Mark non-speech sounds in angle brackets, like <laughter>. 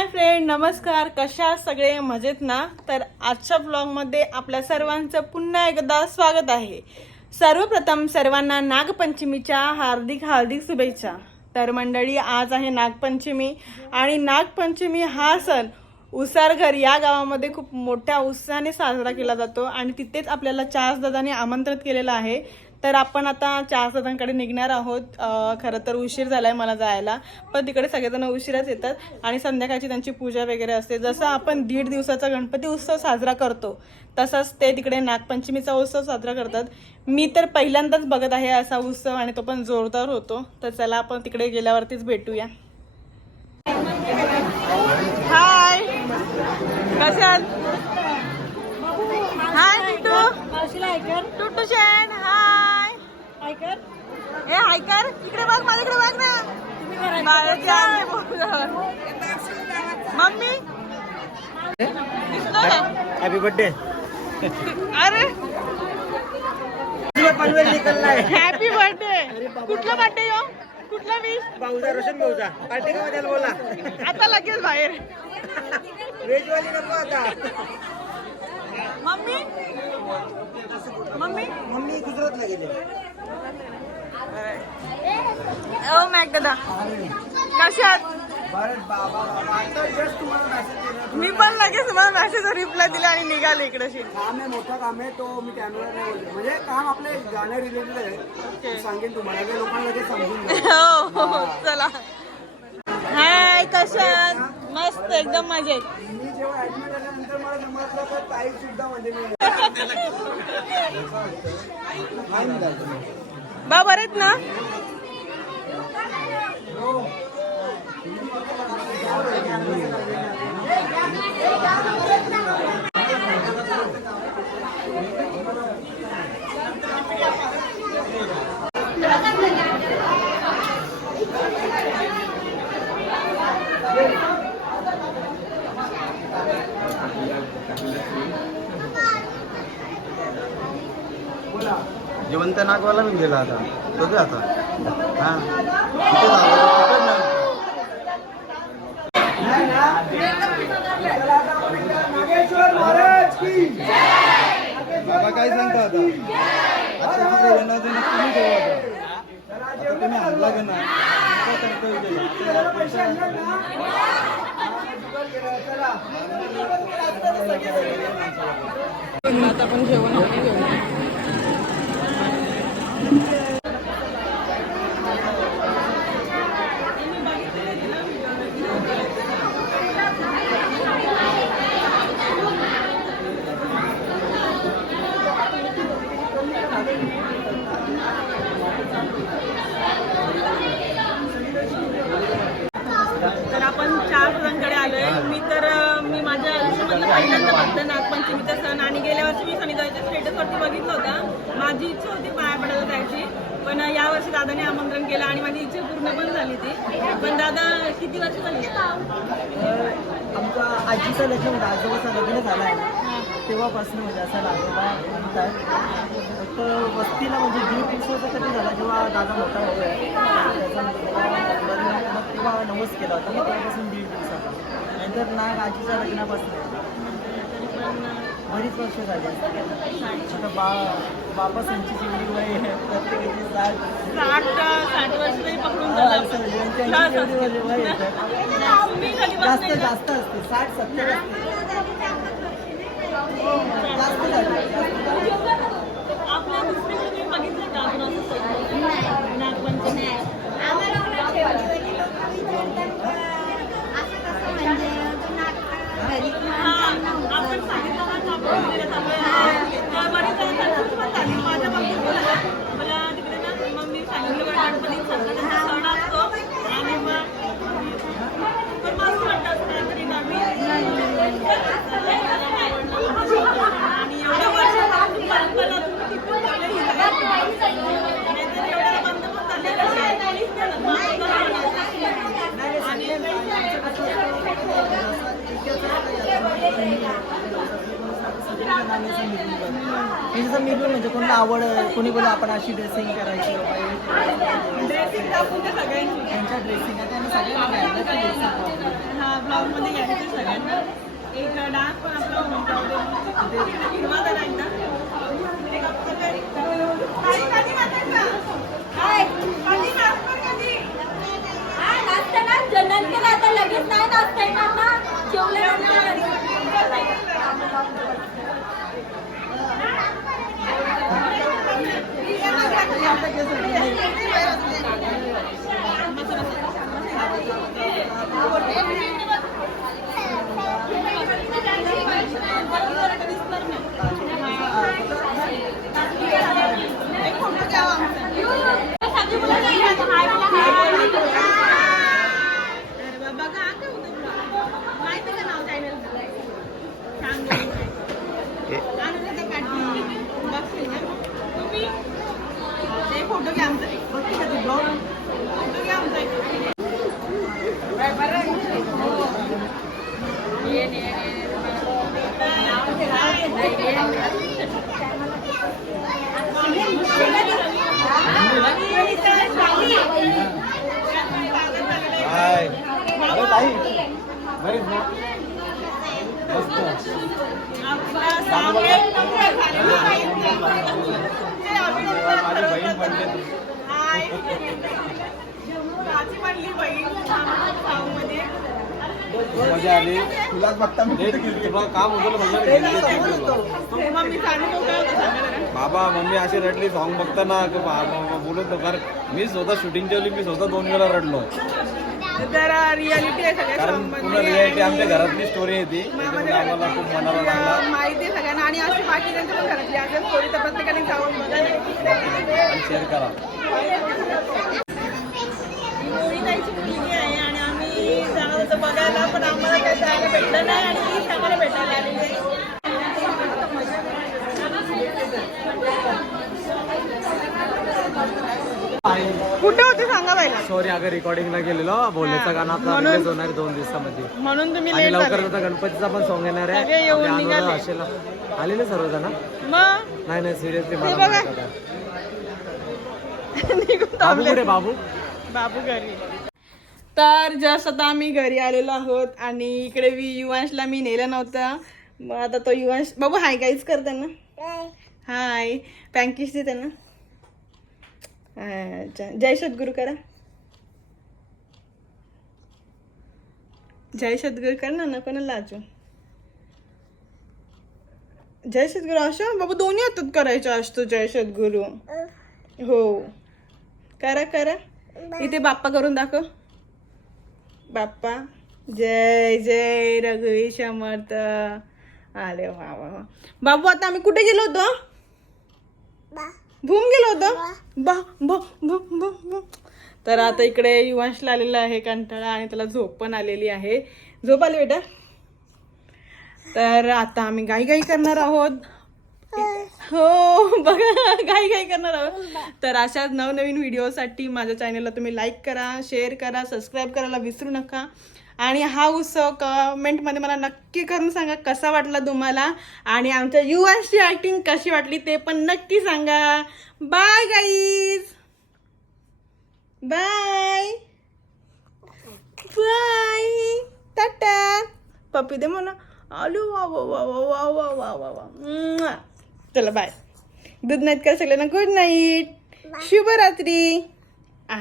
Hi friend नमस्कार. कशा सगळे? मजेत ना? तर आजच्या ब्लॉगमध्ये आपल्या सर्वांचं पुन्हा एकदा स्वागत आहे. सर्वप्रथम सर्वांना नागपंचमीच्या हार्दिक हार्दिक शुभेच्छा. तर मंडळी आज आहे नागपंचमी आणि नागपंचमी हा सण उसारघर या गावामध्ये खूप मोठ्या उत्साहाने साजरा केला जातो आणि तिथेच आपल्याला चार्ज दादाने आमंत्रित केलेलं आहे. तर आपण आता चास दादांकडे निघणार आहोत. खरं तर उशीर झालाय मला जायला. पण तिकडे सगळेजण उशिराच येतात आणि संध्याकाळची त्यांची पूजा वगैरे असते. जसं आपण दीड दिवसाचा गणपती उत्सव साजरा करतो तसंच ते तिकडे नागपंचमीचा उत्सव साजरा करतात. मी तर पहिल्यांदाच बघत आहे असा उत्सव आणि तो पण जोरदार होतो. तर चला आपण तिकडे गेल्यावरतीच भेटूया. हाय. कशात हाय मिठू टुटू शेण. हाय ए हाय कर इकडे बघ माझ्याकडे बघ ना. मम्मी? हॅपी बर्थडे अरे. हॅपी बर्थडे कुठला बर्थडे यो? कुठला विश भाऊजा रोशन भाऊजा. पार्टी का द्याल बोला? आता लगेच बाहेर. व्हेज वाली नको आता. मम्मी? मम्मी? मम्मी गुजरातला गेली. ओ मॅक दादा कशात भारत बाबा बाबा. आता जस्ट तुम्हाला मेसेज केला मी पण लगेच तुम्हाला मेसेज रिप्लाय दिला आणि निघाले इकडे काम आहे मोठं काम आहे तो मी कॅमेरा नाही बोलतो म्हणजे काम आपले गाण्या रिलेटेड आहे. सांगेन तुम्हाला ते लोकांना लगेच समजून. हो हो, चला. हाय कशात मस्त एकदम मजेत. मी जेव्हा ऍडमिट झाल्यानंतर मला समजलं तर सुद्धा म्हणजे. <laughs> बा बरेत ना? जिवंत नागवाला मी गेला आता बघू आता हा? बाबा काय सांगता आता आता तिथे येणं देणं तुम्ही ठेवा आता. आता तुम्ही आणला का नाही? आता आपण जेवण वगैरे घेऊ तर आपण चार जणांकडे आलोय मी तर अं, मी माझ्या आयुष्यामधलं पहिल्यांदा बघते नागपंचमीचा सण आणि गेल्या वर्षी मी शनिदेवाच्या स्टेटसवरती बघितलं होतं. माझी इच्छा होती पाया पडायला जायची पण अं, यावर्षी दादाने आमंत्रण केलं आणि माझी इच्छा पूर्ण पण झाली ती पण दादा किती वर्ष झाली? आमचा आजीचं लग्न होतं आजोबाचं लग्न झालं आहे. तेव्हापासून म्हणजे असं म्हणतात फक्त वस्तीला म्हणजे दीड दिवसाचा कधी झाला जेव्हा दादा मोठा मग तेव्हा नवस केला होता मग तेव्हापासून दीड दिवसाचा नंतर नाग आजीच्या लग्नापासून. बरीच वर्ष झाली आता बा बाबा संची जेवढी वय आहे प्रत्येकाची साठ साठ वर्ष तरी पकडून हा, त्यांची वय- जास्त? जास्त असते. साठ सत्तर असते. जास्त झाली. आपल्या दुसरीकडे बघितलं का? नागपंचमी हा, आपण सांगितलं ना नागपंचमीला चाललोय. तर बरेच जण सांगतात, पण चालेल, माझ्या बाबतीत झालं. मला तिकडे ना मग मी सांगितलं बरं, गणपतीचा सण सण असतो आणि मग पण मला असं वाटतं असं काहीतरी नवीन आणि एवढ्या वर्षापासून परंपरा तुम्ही टिकून ठेवल्या ही सगळ्यात नाहीतर एवढ्या बंद पण झालेल्या आहेत. कोणीच नाही ना. हे मी पण म्हणजे कोणाला आवड आहे, कोणी बोला आपण अशी ड्रेसिंग करायची ड्रेसिंग दाखवून ते सगळ्यांची त्यांच्या ड्रेसिंग आहे त्यांनी सगळ्यांना dressing हा सगळ्यांना एक डान्स पण आपला होऊन जाऊ दे झाला एकदा. एक आपलं काही- काही कधी वाटायचं? काय? कधी नाचणार कधी? लगेच नाही नाचता येणार ना जेवल्यानंतर एक फोटो घ्यावा आमचा. सगळी मुलं नाही येत. हाय मला हाय. अरे बाबा, का काय होतं तुला? माहिती का नाव channel? सांग बरं. आनंदाचा काठी. बघशील ना? तुम्ही? ते फोटो घ्या आमचा एक. बघते का ती ब्लॉग फोटो घ्या आमचा एक. हाय अरे ताई बरीच ना मस्त आपला सामवेद नंबर झालेला आहे. ते अभिनंदन माझी बहीण खरं तर. म्हणते हाय. माझी म्हणली बहीण साऊमध्ये. खूप मजा आली. तुलाच बघता मी तुला काम होतं. बाबा मम्मी अशी रडली सॉन्ग बघताना बोलत होतो. कारण मी स्वतः शूटिंगच्या वेळी मी स्वतः दोन वेळा रडलो. रियालिटी आहे सगळ्या पूर्ण रियालिटी आमच्या घरातली स्टोरी आहे ती. आम्हाला खूप मनाला लागला. माहिती आहे सगळ्यांना. आणि अशी बाकीच्यांच्या पण घरातली. स्टोरी तर प्रत्येकाने जाऊन शेअर करा. मुलगी आहे आणि आम्ही जाणार होतो बघायला पण आम्हाला काही जायला भेटलं नाही आणि ती आम्हाला भेटायला आलेली आहे. कुठे होते सांगा पहिला सॉरी अगं रेकॉर्डिंगला गेलेलो. बोलण्याचं गाणं आता म्हणून- रिलीज होणार आहे दोन दिवसामध्ये. म्हणून तुम्ही आणि लेट लवकर झाले. आता गणपतीचा पण सॉन्ग येणार आहे. सगळे येऊन आपल्या अनुराधा निघाले. आशेला आले ना सर्वजण? मग? नाही नाही सिरियसली ते मला बघा. माहीत होतं. निघून बाबू थांबले कुठे बाबू? बाबू घरी. तर जस्ट आता आम्ही घरी आलेलो आहोत आणि इकडे मी युवांशला मी नेलं नव्हतं. मग आता तो युवांश बाबू हाय काहीच कर त्यांना. हाय पँकिश दे त्यांना. अच्छा जय सद्गुरू करा. जय सद्गुरू कर ना नको ना लाजू जय सद्गुरू असं? बाबू दोन्ही हातात करायचं असतो जय सद्गुरू. हो. करा करा. इथे बाप्पा करून दाखव. बाप्पा. जय जय रघुवीर समर्थ. आले वा वा वा. बाबू आता आम्ही कुठे गेलो होतो? भूम गेलो होतो? बा. बा बा बा बा. तर आता इकडे युवांशला आलेला आहे कंटाळा आणि त्याला झोप पण आलेली आहे. झोप आली बेटा? तर आता आम्ही गाई गाई करणार आहोत. हो बघा काही काही करणार आहोत? तर अशाच नवनवीन व्हिडिओसाठी माझ्या चॅनलला तुम्ही लाईक करा शेअर करा सबस्क्राईब करायला विसरू नका. आणि हा उत्सव कमेंटमध्ये मला नक्की करून सांगा कसा वाटला तुम्हाला आणि आमच्या युवांची ॲक्टिंग कशी वाटली ते पण नक्की सांगा. Bye guys bye bye ta-ta पप्पी दे म्हणा. आलू वा वा वा वा वा वा वा वा वा. चला बाय गुड नाईट करा सगळ्यांना. गुड नाईट शुभरात्री. आ